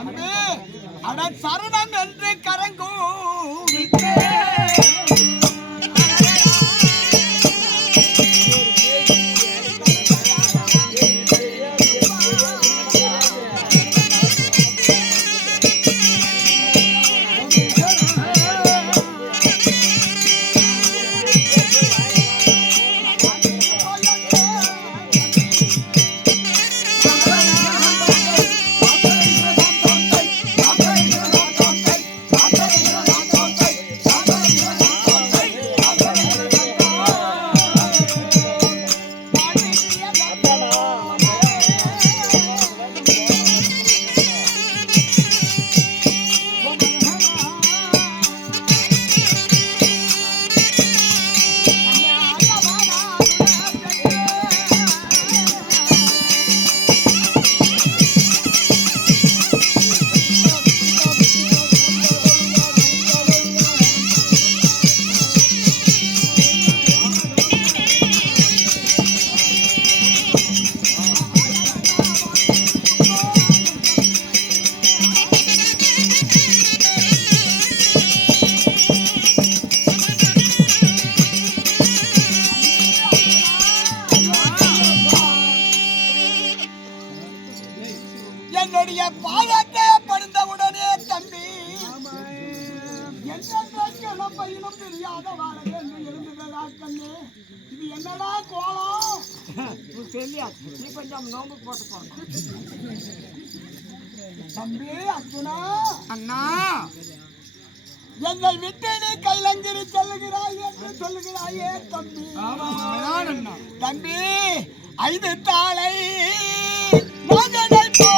உனக்கு அட சரணம் என்று கரங்கூவித்தே என்னுடைய பாதத்தை படுத்தவுடனே தம்பி என்ன பையனும் தெரியாத வாழை என்று இருந்ததா கண்ணு இது என்னடா கோலம் தெரியாது நீ கொஞ்சம் நோம்பு போட்டு போன தம்பி அர்ஜுனா அண்ணா என்னை விட்டு நீ கைலங்கிரி செல்லுகிறாய் என்று சொல்லுகிறாயே தம்பி தம்பி 5 தாளை மகனை போ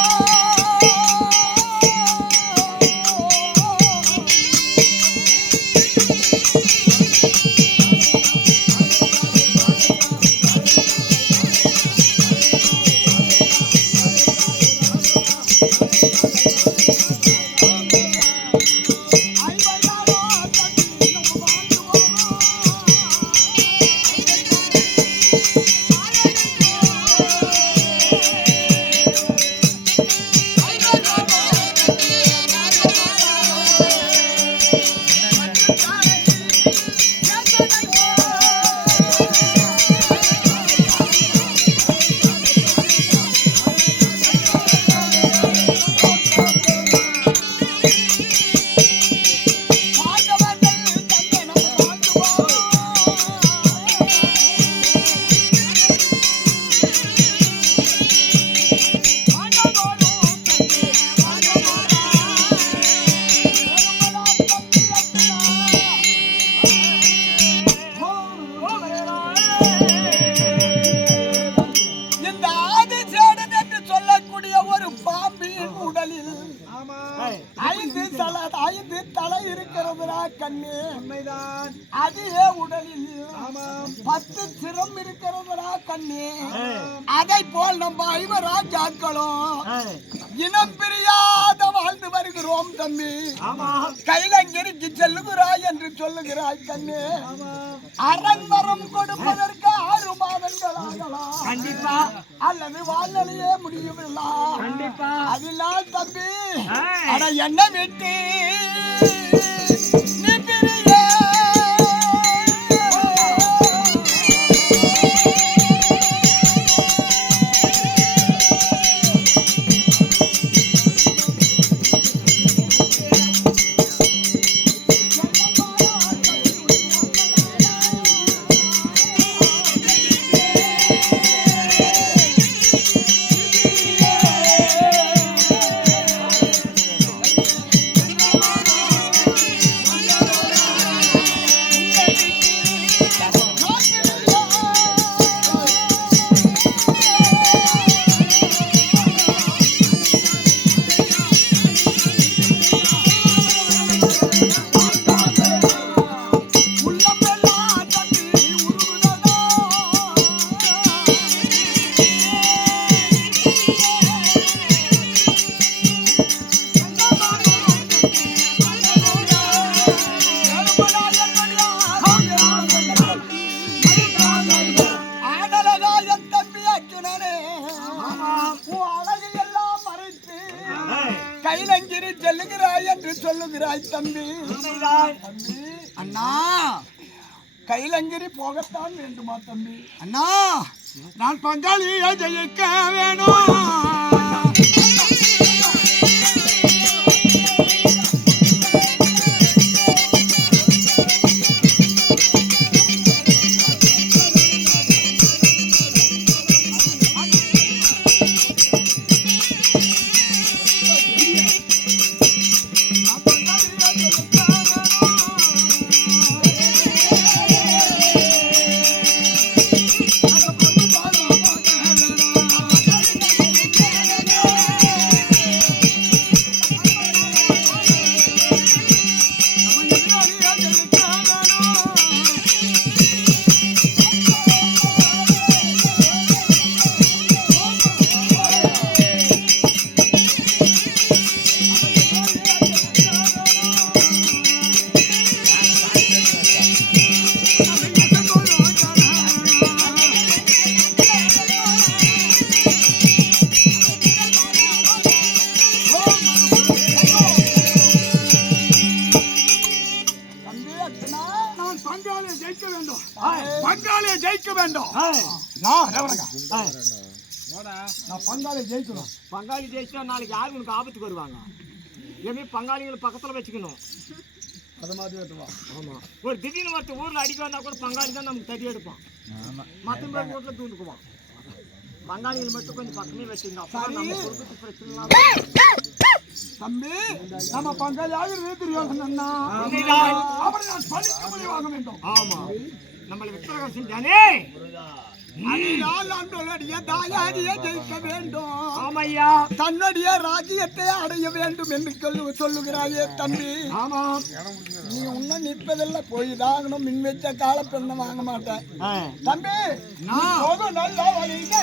ஐந்து தலை இருக்கிறதுடா கண்ணே உண்மைதான் அதுவே உடலில் 10 சிரம் இருக்கிறதுடா கண்ணே அதை போல் நம்ம 5 ராஜாக்களும் இனம் பிரியாத வாழ்ந்து வருகிறோம் தம்பி கைலங்கிரிக்கு செல்லுகிறாய் என்று சொல்லுகிறாய் கண்ணே அரண்மரம் கொடுப்பதற்கு 6 மாதங்களாகலாம் கண்டிப்பா அல்லது வாழ்நிலையே முடியவில்லை கண்டிப்பா அதனால் தம்பி அட என்ன விட்டு நீ பிரிய கைலங்கிரி செல்லுகிறாய் என்று சொல்லுகிறாய் தம்பி. தம்பி அண்ணா, கைலங்கிரி போகத்தான் வேண்டுமா தம்பி? அண்ணா, நான் பங்காளியை ஜெயிக்க வேணும். பங்காளியை ஜெயிக்க வேண்டும். நான் பங்காளியை ஜெயிக்கணும். பங்காளி ஜெயிச்சா நாளைக்கு யாரு உனக்கு ஆபத்துக்கு வருவாங்க. எப்பவுமே பங்காளிகளை பக்கத்துல வச்சுக்கணும். அது மாதிரி வேண்டுமா? ஆமா, ஒரு திடீர்னு ஒருத்தர் ஊர்ல அடிக்க வந்தா கூட பங்காளி தான் நமக்கு தடி எடுப்பான். மற்ற பேர் வீட்டுல தூண்டுக்குவான். பங்காளிகள் மட்டும் கொஞ்சம் பக்கமே வச்சுருந்தோம். தம்பி, நம்ம பங்காளியாக தெரியும். அவரை நான் பழிக்க முடிவாக வேண்டும். ஆமா, நம்மளை வித்தரகம் செஞ்சானே தாயாரியை ஜெயிக்க வேண்டும். ஆமையா, தன்னுடைய ராஜ்யத்தை அடைய வேண்டும் என்று சொல்லுகிறாயே தம்பி. ஆமா, நீ இன்னும் நிற்பதில்லை, போய்தாகணும். மின் வச்ச கால பெண்ணை வாங்க மாட்டேன் தம்பி. நான் நல்ல வழியிலே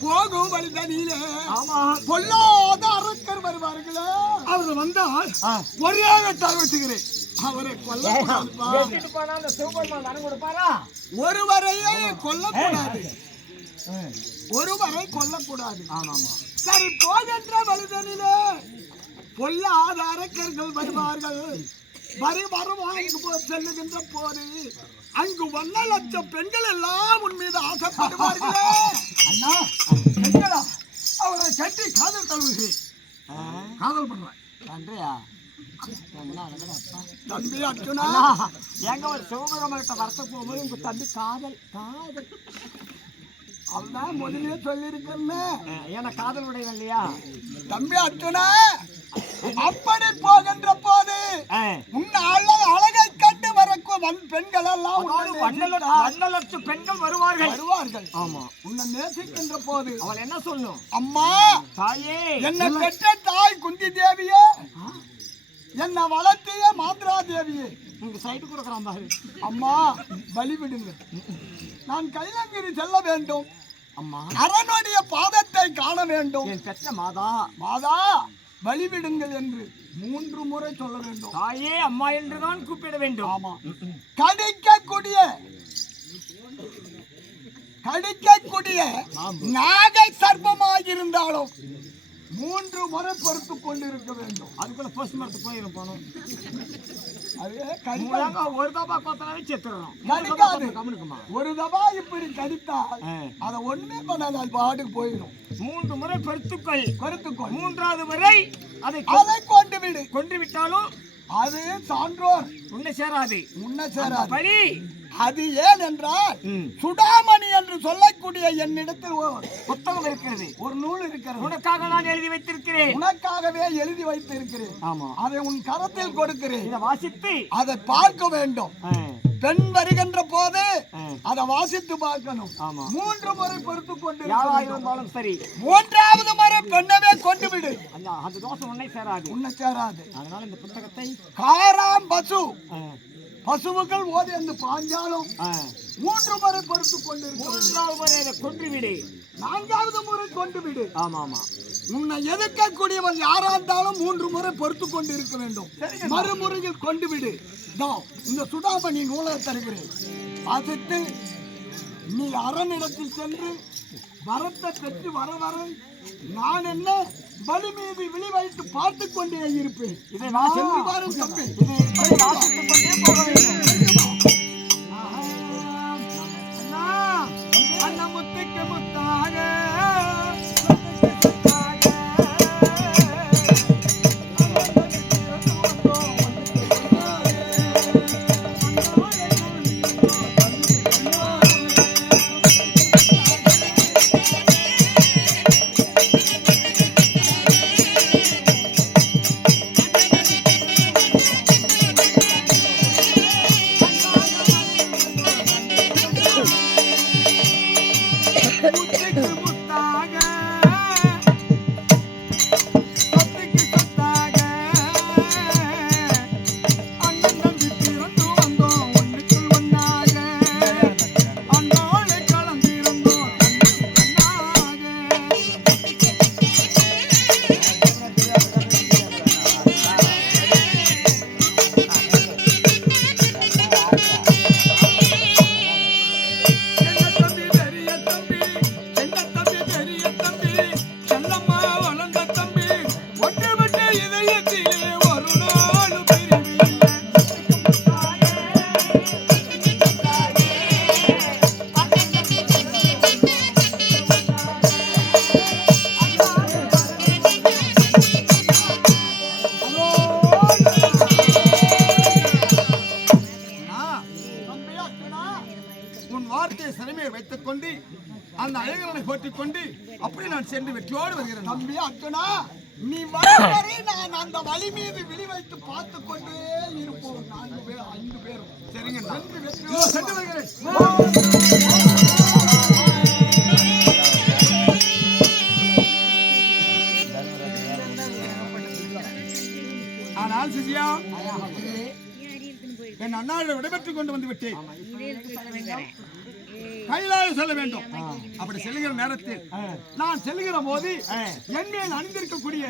போகும் வழிதனிலே பொல்லாத அரக்கர் வருவார்களே. அவர்கள் வந்தால் ஒரே தருவச்சுகிறேன். அவரை ஒருவரையே கொல்லக்கூடாது. ஒருவரை கொல்லக்கூடாது. சரி, போகின்ற வழிதனிலே பொல்லாத அரக்கர்கள் வருவார்கள். செல்லுகின்ற போது அங்கு 1 லட்சம் பெண்கள் எல்லாம் உன் மீது ஆசைப்படுவார்களே. அண்ணா, பெண்களா அவரை கட்டி காதல் தழுவுகிறேன். காதல் பண்றேன். தம்பி அர்ஜுனா, எங்க ஒரு சிவபெருமான்கிட்ட வரத்த போகும்போது உங்க தம்பி காதல் காதல் அவதான் முதலே சொல்லியிருக்கேன்னு. ஏன்னா காதல் உடையவன் இல்லையா தம்பி அர்ஜுனா? அப்படி போகின்ற போது அழகை கண்டு வரக்கும் பெண்கள் எல்லாம் 1 லட்சம் பெண்கள் வருவார்கள். ஆமா, உன்னை நேசிக்கின்ற போது அவள் என்ன சொல்லும்? அம்மா தாயே, என்னை பெற்ற தாய் குந்தி தேவியே, என்னை வளர்த்திய மாத்ரா தேவியே, உங்க சைடு கொடுக்குறான் பாரு. அம்மா பலி விடுங்க, நான் கைலங்கிரி செல்ல வேண்டும். அம்மா, அரணுடைய பாதத்தை காண வேண்டும். என் பெற்ற மாதா மாதா பலிவிடுங்கள் என்று 3 முறை சொல்ல வேண்டும். தாயே அம்மா என்றுதான் கூப்பிட வேண்டும். ஆமா, கடிக்க கடிக்கக்கூடிய நாகை சர்ப்பமாயிருந்தாலும் 3 முறை பொறுத்து கொண்டிருக்க வேண்டும். அதுக்குள்ள போஸ்ட் மரத்துக்கு போயிடும் போனோம். அது ஒரு தபா கொத்தனாவே செத்துறோம். ஒரு தபா இப்படி கடித்தால் அதை ஒண்ணுமே பண்ணாது, அது பாட்டுக்கு போயிடும். 3 முறை பொறுத்துக்கொள். 3வது முறை அதை கொண்டு விட்டாலும் அது சான்றோர் உன்னை சேராது. பழி அது ஏன் என்றால் சுடாமணி என்று சொல்லக்கூடிய என்னிடத்தில் புத்தகம் இருக்கிறது, ஒரு நூல் இருக்கிறது. உனக்காக நான் எழுதி வைத்திருக்கிறேன். உனக்காகவே எழுதி வைத்திருக்கிறேன். ஆமா, அதை உன் கரத்தில் கொடுக்கிறேன். இதை வாசித்து அதை பார்க்க வேண்டும். பெண் வருகின்ற போது அதை வாசித்து பார்க்கணும். 3 முறை பொறுத்து கொண்டு இருந்தாலும் சரி, 3வது முறை பெண்ணவே கொண்டு விடு. அந்த தோஷம் உன்னை சேராது. அதனால இந்த புத்தகத்தை காராம் பசுவுகள் ஓதி அந்த பாஞ்சாலும் 3 முறை பொறுத்து கொண்டு 3வது முறை அதை கொண்டு விடு. 4வது முறை கொண்டு விடு. ஆமா ஆமா, உன்னை எதிர்க்கக்கூடியவன் யாரா இருந்தாலும் 3 முறை பொறுத்து கொண்டு இருக்க வேண்டும். மறுமுறையில் கொண்டு விடு. இந்த சுடாமணி நூலை தருகிறேன். வாசித்து நீ அரணிடத்தில் சென்று வரத்தை பெற்று வர நான் என்ன பலி மீது விழி வைத்து பார்த்து கொண்டே இருப்பேன். இதை நான் சென்று வரும் தம்பி, வாசித்துக் கொண்டே போக வேண்டும். முத்துக்கு முத்தாக அந்த அழகனை போட்டுக் கொண்டு அப்படி நான் சென்று வெற்றியோடு வருகிறேன். தம்பி அர்ஜுனா, நீ வரை நான் அந்த வழி மீது விழி வைத்து பார்த்து கொண்டே இருப்போம். 4 பேர் 5 பேரும். சரிங்க, சென்று வருகிறேன். ஆனால் சிசியா, என் அண்ணாவை விடைபெற்றுக் கொண்டு வந்து விட்டேன். கைலாய செல்ல வேண்டும். அப்படி செல்லுகிற நேரத்தில் நான் செல்லுகிற போது என் மேல் அணிந்திருக்கக்கூடிய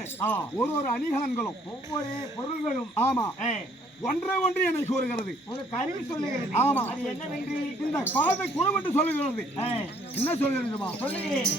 ஒரு அணிகலன்களும் ஒவ்வொரு பொருள்களும் ஆமா ஒன்று என்னை கூறுகிறது. ஒரு கருவி சொல்லுகிறது. ஆமா, என்னவென்று இந்த பாதை குணம் என்று சொல்லுகிறது. என்ன சொல்லுகிறது? சொல்லுகிறேன்.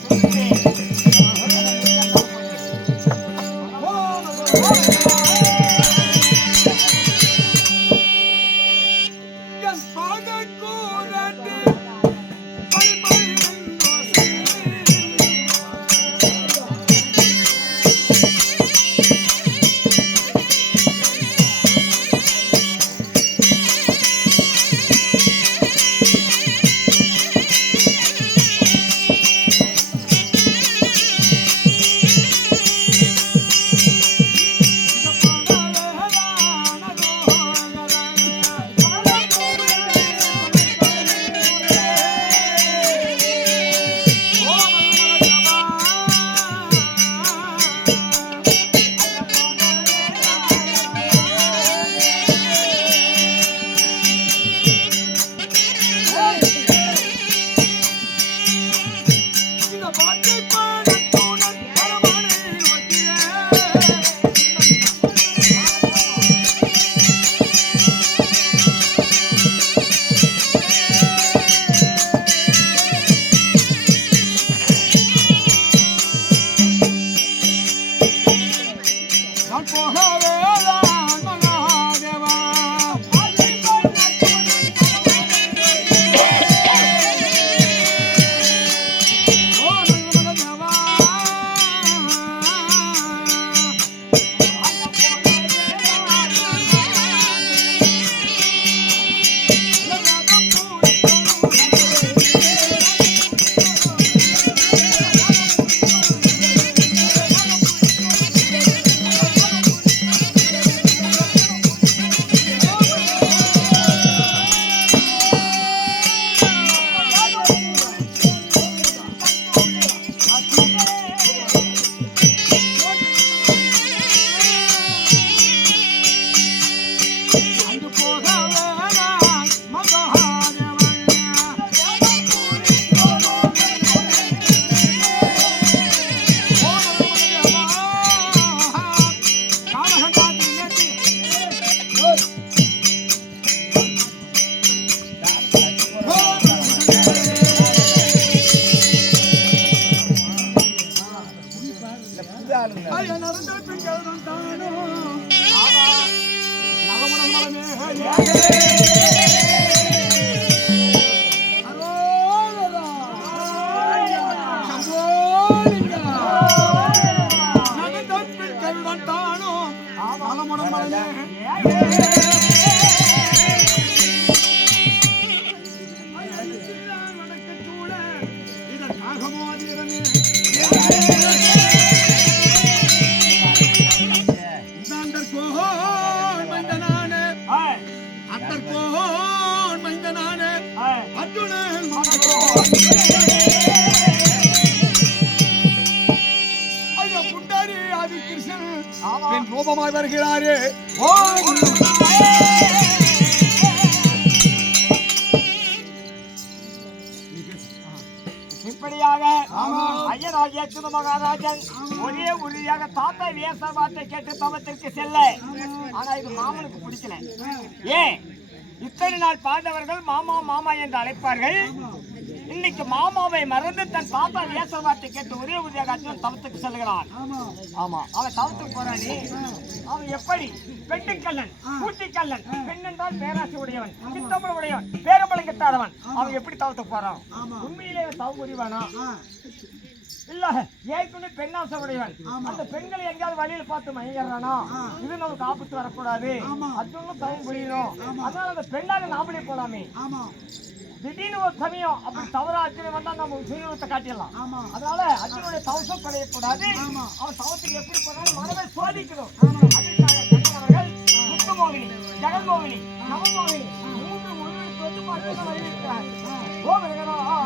ஐயா புண்டாரி ஆதி கிருஷ்ணன் ஆமா. என் ரூபமாய் வருகிறாரே ஓ இப்படியாக ஐயனாகிய அச்சுத மகாராஜன் ஒரே உறுதியாக தாத்தா வேச வார்த்தை கேட்டு தவத்திற்கு செல்ல ஆனா இது மாமனுக்கு பிடிக்கல. ஏன் இத்தனை நாள் பாண்டவர்கள் மாமா மாமா என்று அழைப்பார்கள். இன்னைக்கு மாமாவை மறந்து தன் தாத்தா வேச வார்த்தை கேட்டு ஒரே உறுதியாக அர்ஜுனன் தவத்துக்கு செல்கிறான். ஆமா அவன் தவத்துக்கு போறானே அவன் எப்படி பெண்ணுக்கல்லன் கூட்டிக்கல்லன் பெண் என்றால் பேராசை உடையவன் சித்தம்பள உடையவன் பேரம்பளம் கட்டாதவன் அவன் எப்படி தவத்துக்கு போறான்? உண்மையிலே தவம் புரிவானா? இல்ல ஏற்கனவே பெண்ணாசை உடையவன் அந்த பெண்களை எங்கேயாவது வழியில பார்த்து மயங்கிறானா? இது நமக்கு ஆபத்து வரக்கூடாது. அர்ஜுனும் தவம் புரியணும். அதனால அந்த பெண்ணாக நாமளே போலாமே. திடீர்னு ஒரு சமயம் அப்படி தவறா அர்ஜுனன் வந்தா நம்ம சுயத்தை காட்டிடலாம். அதனால அர்ஜுனுடைய தவசம் கிடையக்கூடாது. அவன் தவத்துக்கு எப்படி போனாலும் மனதை சோதிக்கணும். அதுக்காக கண்ணவர்கள் முத்துமோகினி ஜெகன்மோகினி நவமோகினி 3 உருவெடுத்து வந்து பார்த்து வருகிறார்.